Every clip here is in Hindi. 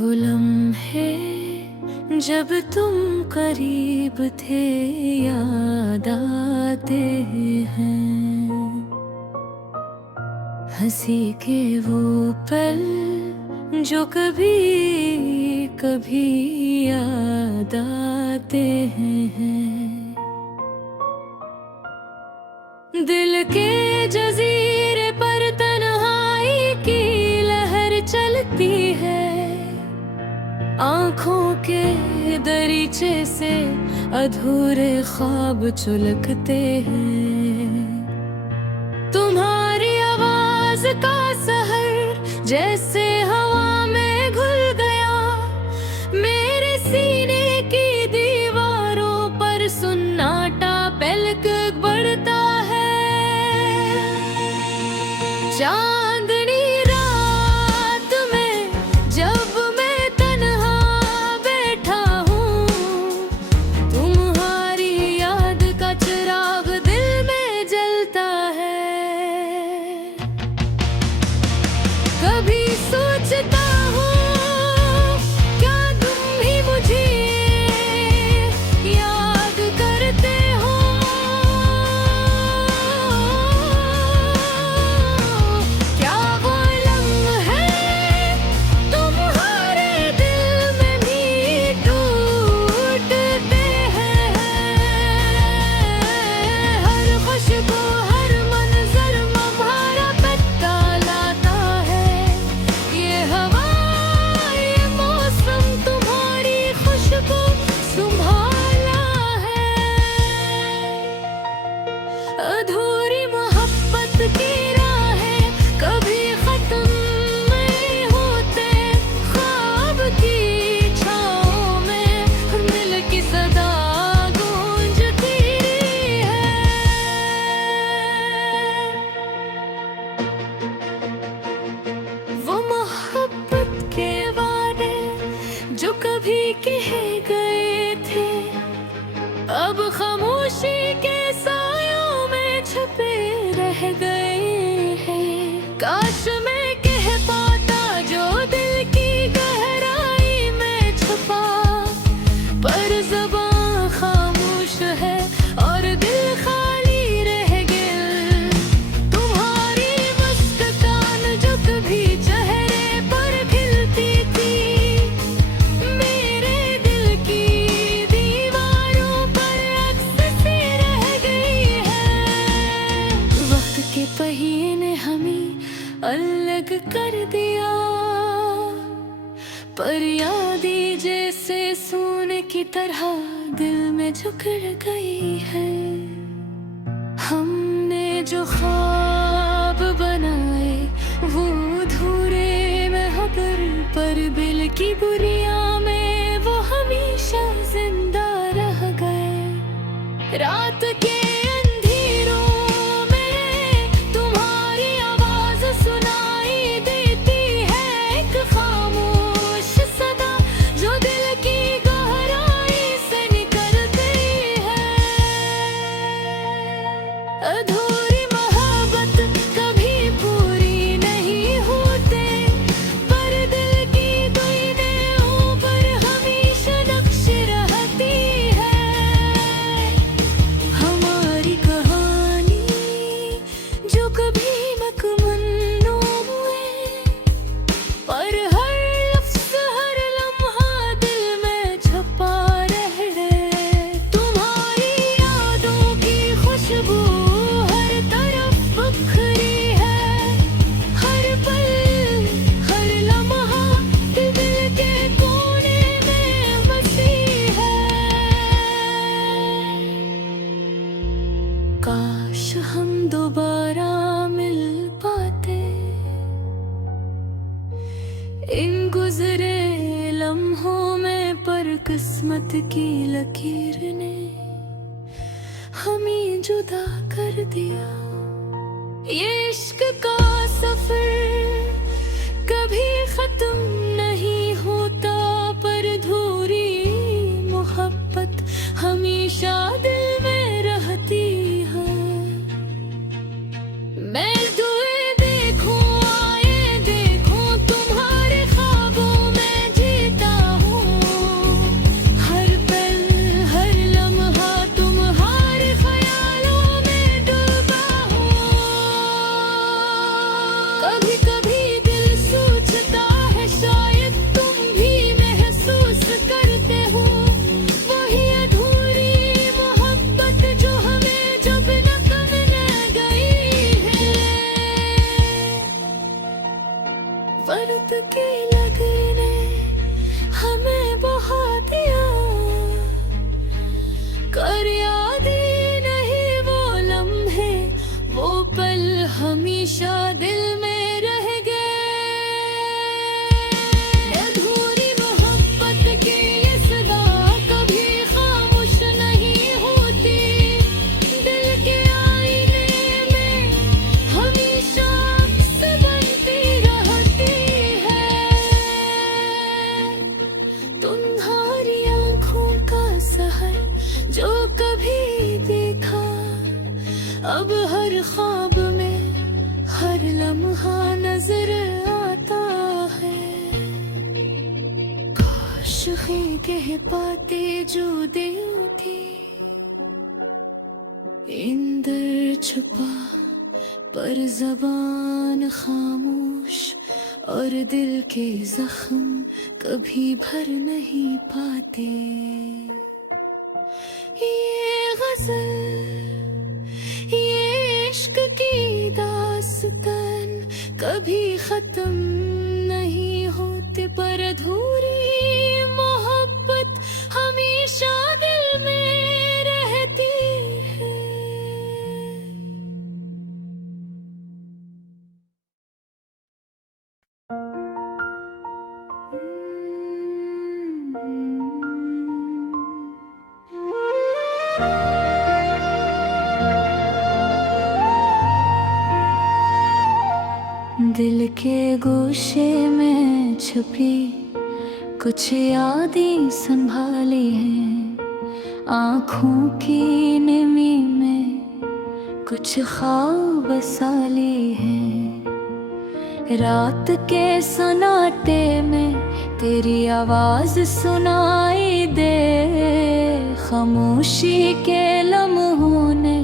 वो लम्हे जब तुम करीब थे याद आते हैं। हंसी के वो पल जो कभी कभी याद आते हैं। दिल के जजीरे पर तन्हाई की लहर चलती है। आँखों के दरीचे से अधूरे ख्वाब चुलकते हैं। तुम्हारी आवाज का सहर जैसे हवा में घुल गया। मेरे सीने की दीवारों पर सुन्नाटा पलक बढ़ता है। चांदनी रात में जब मैं तन्हा बैठा हूँ, तुम्हारी याद का चिराग दिल में जलता है। कभी सोचता हूँ क्या तुम भी मुझे याद करते हो। क्या वो लम्हे तुम्हारे दिल में भी टूटते हैं। हर खुशबू हर मंजर तुम्हारा पत्ता लाता है। ये हवा ये मौसम तुम्हारी खुशबू संभाला है। अधूरी मोहब्बत की राहें कभी खत्म नहीं होते। ख्वाब की छाँव में दिल की सदा गूंजती है। वो मोहब्बत के वादे जो कभी कहे गए थे, अब खामोशी के सायों में छुपे रह गए हैं। काश मैं कह पाता जो दिल की गहराई में छुपा, पर ज़बां खामोश है और दिल खाली रह गया। तुम्हारी मुस्कान जो कभी चेहरे पर खिलती थी, मेरे दिल की दीवारों पर अक्स सी रह गई है। वक्त के पहिए ने हमें अलग कर दिया, पर यादें जैसे सोने की तरह दिल में जकड़ गई है। हमने जो ख्वाब बनाए वो अधूरे में हबर, पर दिल की बुरियां में वो हमेशा जिंदा रह गए। रात के अंधेरों में तुम्हारी आवाज सुनाई देती है। एक खामोश सदा जो दिल की गहराई से निकलती है। अधूरी मोहब्बत कभी पूरी नहीं होते, पर दिल की दुनियाओं पर हमेशा नक्श रहती है। हमारी कहानी जो कभी मकमन्नो हुए, पर हर लफ्ज़ हर लम्हा दिल में छपा रहे। तुम्हारी यादों की खुशबू हर तरफ बिखरी है। हर पल हर लम्हा दिल के कोने में बसी है। काश हम दोबारा मिल पाते, इन गुजरे लम्हों में, पर किस्मत की लकीर ने हमें जुदा कर दिया। ये इश्क का सफर कभी खत्म नहीं होता, पर अधूरी मोहब्बत हमेशा दिल में रहती है। मैं दुए देखूं आए देखूं तुम्हारे ख्वाबों में जी अब हर ख्वाब में हर लम्हा नजर आता है। काश ही कह पाते जो दिल थी इंदर छुपा, पर जबान खामोश और दिल के जख्म कभी भर नहीं पाते। ये गजल, ये इश्क की दास्तान कभी खत्म नहीं होते, पर अधूरी मोहब्बत हमेशा दिल में रहती है। दिल के गोशे में छुपी कुछ यादें संभाली हैं, आँखों की नमी में कुछ ख्वाब बसाली हैं। रात के सन्नाटे में तेरी आवाज सुनाई दे, खामोशी के लम्हों ने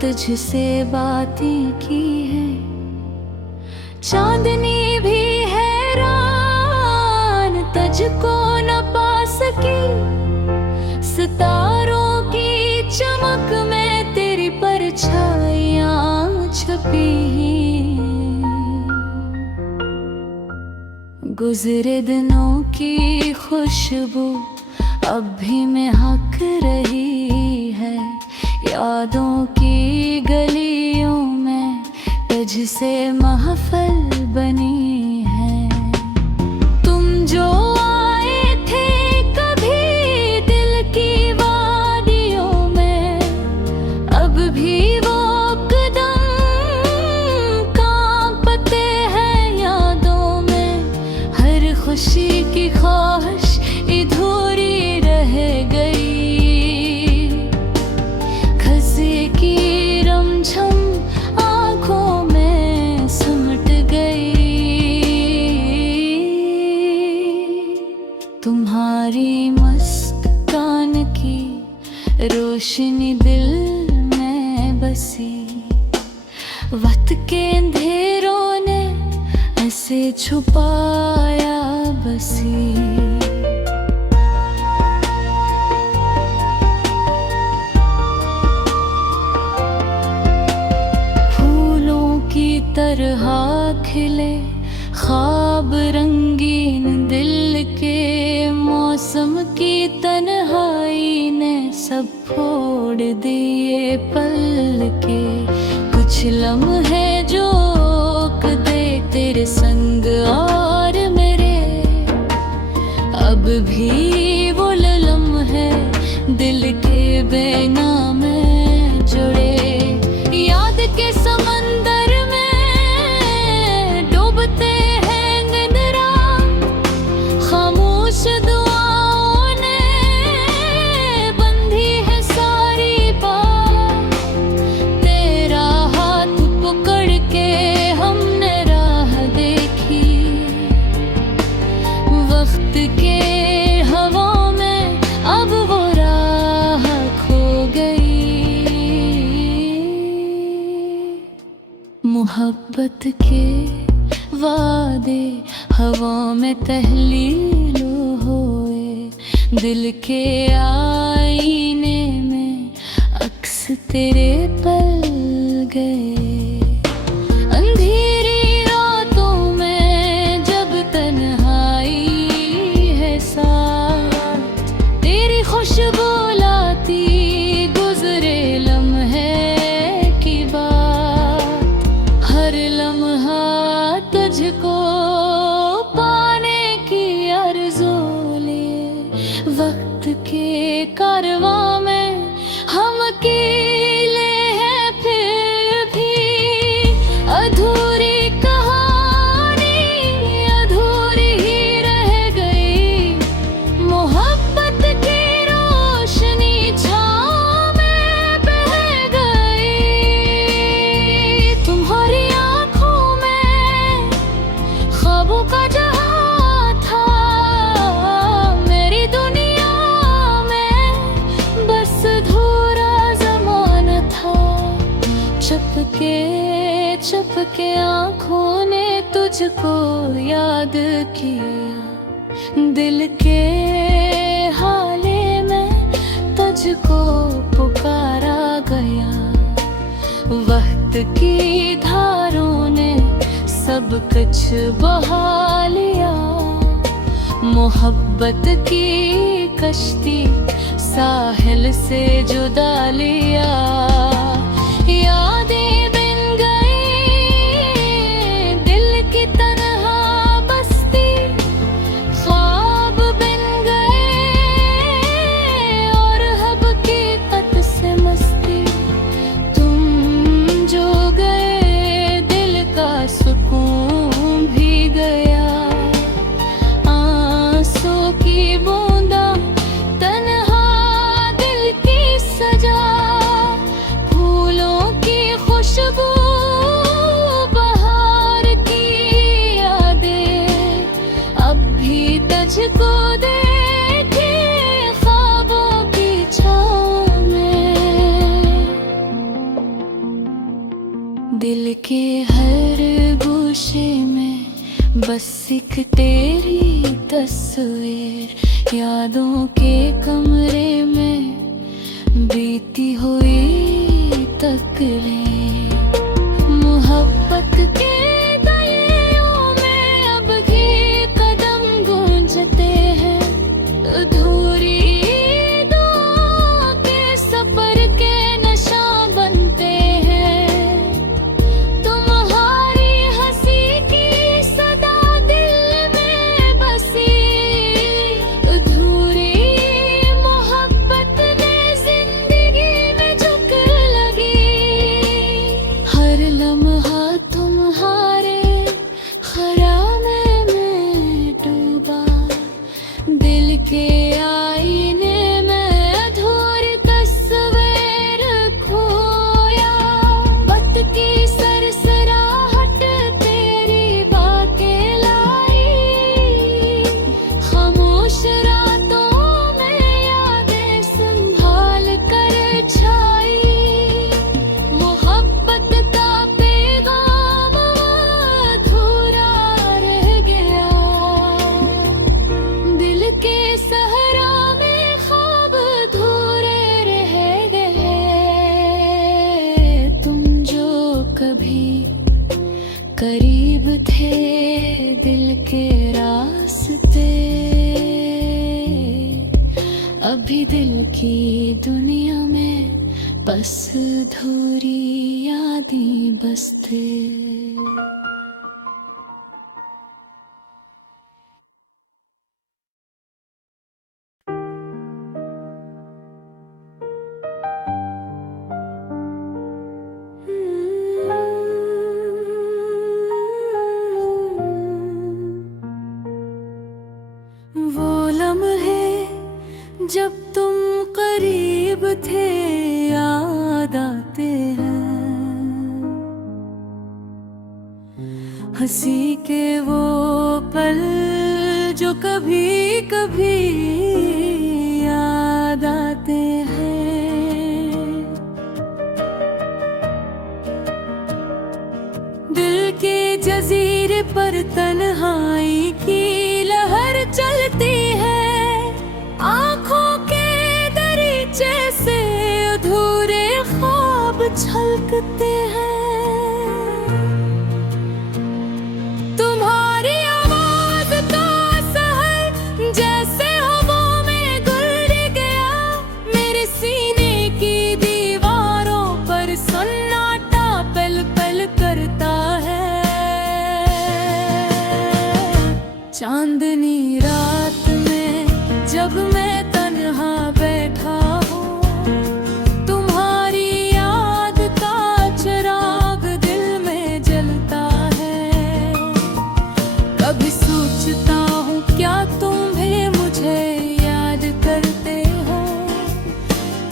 तुझसे बातें की है। चांदनी भी हैरान तुझको न पा सकी, सितारों की चमक में तेरी परछाइयां छपी। गुजरे दिनों की खुशबू अब भी महक रही है, यादों की गलियों में तुझसे महफिल बनी है। तुम जो आए थे कभी दिल की वादियों में, अब भी वो कदम कांपते हैं यादों में। हर खुशी की ख्वाहिश अधूरी रह गई, खज़े की रमझम आँखों में सिमट गई। तुम्हारी मुस्कान की रोशनी दिल में बसी, वक्त के अंधेरों ने ऐसे छुपाया बसी। तरह खिले ख्वाब रंगीन दिल के, मौसम की तन्हाई ने सब फोड़ दिए पल के। कुछ लम्हे जो दे तेरे संग और मेरे, अब भी वो लम्हे दिल के बेनाम जुड़े। याद के समंदर दुआओं ने बंधी है सारी बात, तेरा हाथ पकड़ के हमने राह देखी। वक्त के हवाओं में अब वो राह खो गई। मोहब्बत के वादे हवा में तहलील होए, दिल के आईने में अक्स तेरे पल गए। अंधेरी रातों में जब तन्हाई है साथ, तेरी खुशबू लाती गुजरे लम्हे की बात। हर लम्हा तुझको पाने की आरज़ू लिए, वक्त के कारवां में हम अकेले हैं फिर भी। अधूरी कहानी अधूरी ही रह गई, मोहब्बत की रोशनी छाँव में बह गई। के आँखों ने तुझको याद किया, दिल के हाले में तुझको पुकारा गया। वक्त की धारों ने सब कुछ बहा लिया, मोहब्बत की कश्ती साहिल से जुदा लिया। यादें बिन गई दिल की तन्हा बस्ती, ख्वाब बिन गए और हकीकत से मस्ती। तुम जो गए दिल का सुकून भी गया, आंसू की बूंदा तन्हा दिल की सजा, फूलों की खुशबू बहार की यादें अब भी तुझको देखे ख्वाबों की छाँव में। दिल के हर गोशे में बस एक तेरी तस्वीर, यादों के कमरे में बीती हुई तकलीफ। मोहब्बत के गलियों में अब भी कदम गूंजते हैं, अधूरी दुआओं के सफर के नशा बनते हैं। तुम्हारी हंसी की सदा दिल में बसी, अधूरी मोहब्बत ने जिंदगी में झुक लगी। हर लम्हा तुम्हारे ख़यालों में डूबा, दिल के आईने में अधूरी तस्वीर खोया। वक्त की सरसराहट तेरी बातें लाई, खामोश रातों में यादें संभाल कर छाई। मोहब्बत का पैगाम अधूरा रह गया, दिल के सहरा में ख्वाब अधूरे रह गए। तुम जो कभी करीब थे दिल के रास्ते, अभी दिल की दुनिया में बस अधूरी यादें बसते। वो लम्हे जब तुम करीब थे याद आते हैं, हंसी के वो पल जो कभी कभी याद आते हैं। दिल के जजीरे पर तन्हाई की लहर चलती है, आँखों के दरीचे से अधूरे ख्वाब छलकते हैं। तुम्हारी आवाज का सहर जैसे हवा में गुल गया, मेरे सीने की दीवारों पर सन्नाटा पल पल करता है। चांदनी रात में जब मैं तन्हा बैठा हूँ, तुम्हारी याद का चिराग दिल में जलता है। कभी सोचता हूँ क्या तुम भी मुझे याद करते हो,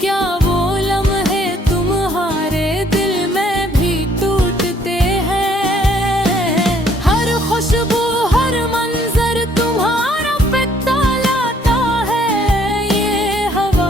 क्या वो लम्हे तुम्हारे दिल में भी टूटते हैं। हर खुशबू हर मंजर तुम्हारा पिता लाता है, ये हवा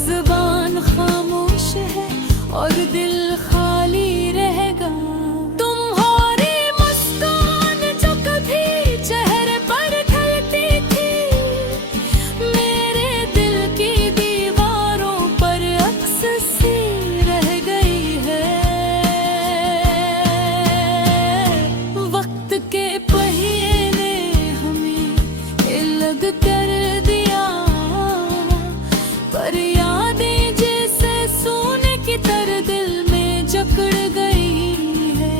जुबान खामोश है और दिल खाली रहेगा। तुम्हारी मुस्कान जो कभी चेहरे पर ढलती थी, मेरे दिल की दीवारों पर अक्स सी रह गई है। वक्त के पहिए ने हमें अलग कर दिया, पर यादें जैसे सोने की तरह दिल में जकड़ गई है।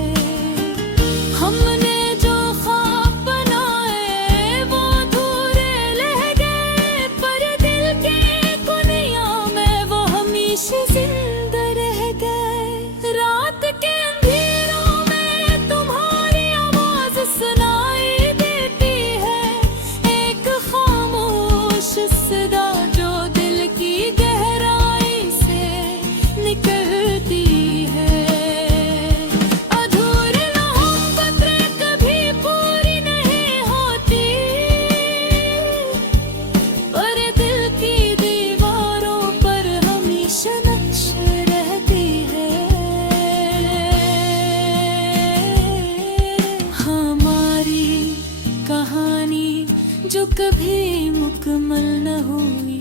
हमने जो ख्वाब बनाए वो अधूरे रह गए, पर दिल के कोनिया में वो हमेशा जिंदा रह गए। रात के अंधेरों में तुम्हारी आवाज सुनाई देती है, एक खामोश सदा जो दिल की गहराई से निकलती है। अधूरी मोहब्बतें कभी पूरी नहीं होती, पर दिल की दीवारों पर हमेशा नक्श रहती है। हमारी कहानी जो कभी मुकम्मल न हुई,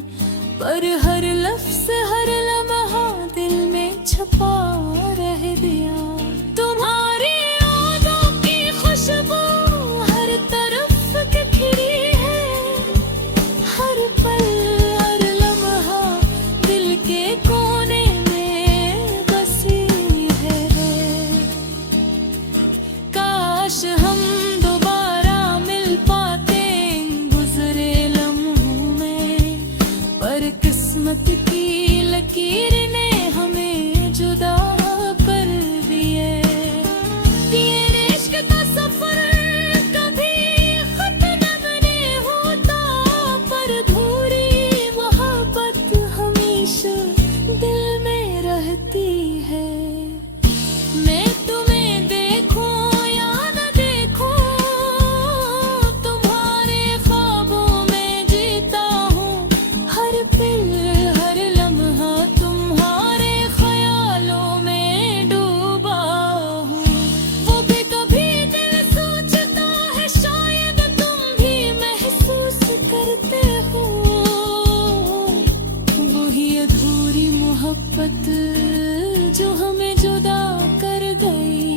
पर हर लफ्ज़ हर लम्हा दिल में छपा रह दिया। तुम्हारी यादों की खुशबू हर तरफ बिखरी है, हर पल हर लम्हा दिल के कोने में बसी है। काश हम दोबारा मिल पाते इन गुजरे लम्हों में, पर किस्मत की लकीर ने हमें जुदा कर दिए। ये इश्क का सफर कभी खत्म नहीं होता, पर अधूरी मोहब्बत हमेशा दिल में रहती है। मैं तुम्हें देखूं या न देखूं, तुम्हारे ख्वाबों में जीता हूँ। हर पल हर लम्हा तुम्हारे ख्यालों में डूबा हूँ। वो भी कभी दिल सोचता है, शायद तुम भी महसूस करते हो। वही अधूरी मोहब्बत जो हमें जुदा कर गई।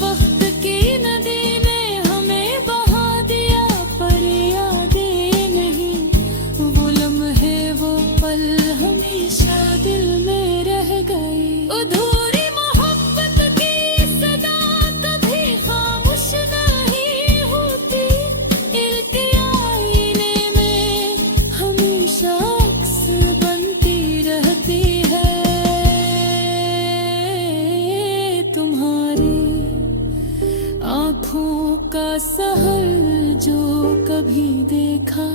वक्त की नदी ने हमें बहा दिया, पर यादें नहीं। वो लम्हे वो पल हमेशा दिल में रह गए। अधूरी मोहब्बत की सदा कभी खामोश नहीं होती, इनके आईने में हमेशा अक्स बनती रहती है। तुम्हारी आँखों का सहर जो कभी देखा,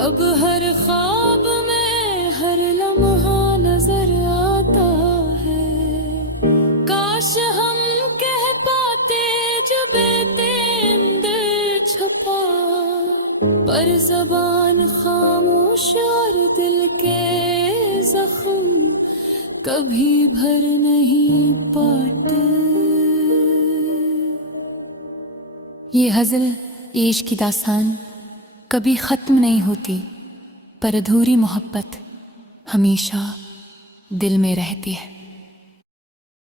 अब हर ख्वाब में हर लम्हा नजर आता है। काश हम कह पाते जो बेते अंदर छुपा, पर ज़बान खामोश और दिल के जख्म कभी भर नहीं पाते। ये हज़ल इश्क की दास्तान कभी ख़त्म नहीं होती, पर अधूरी मोहब्बत हमेशा दिल में रहती है।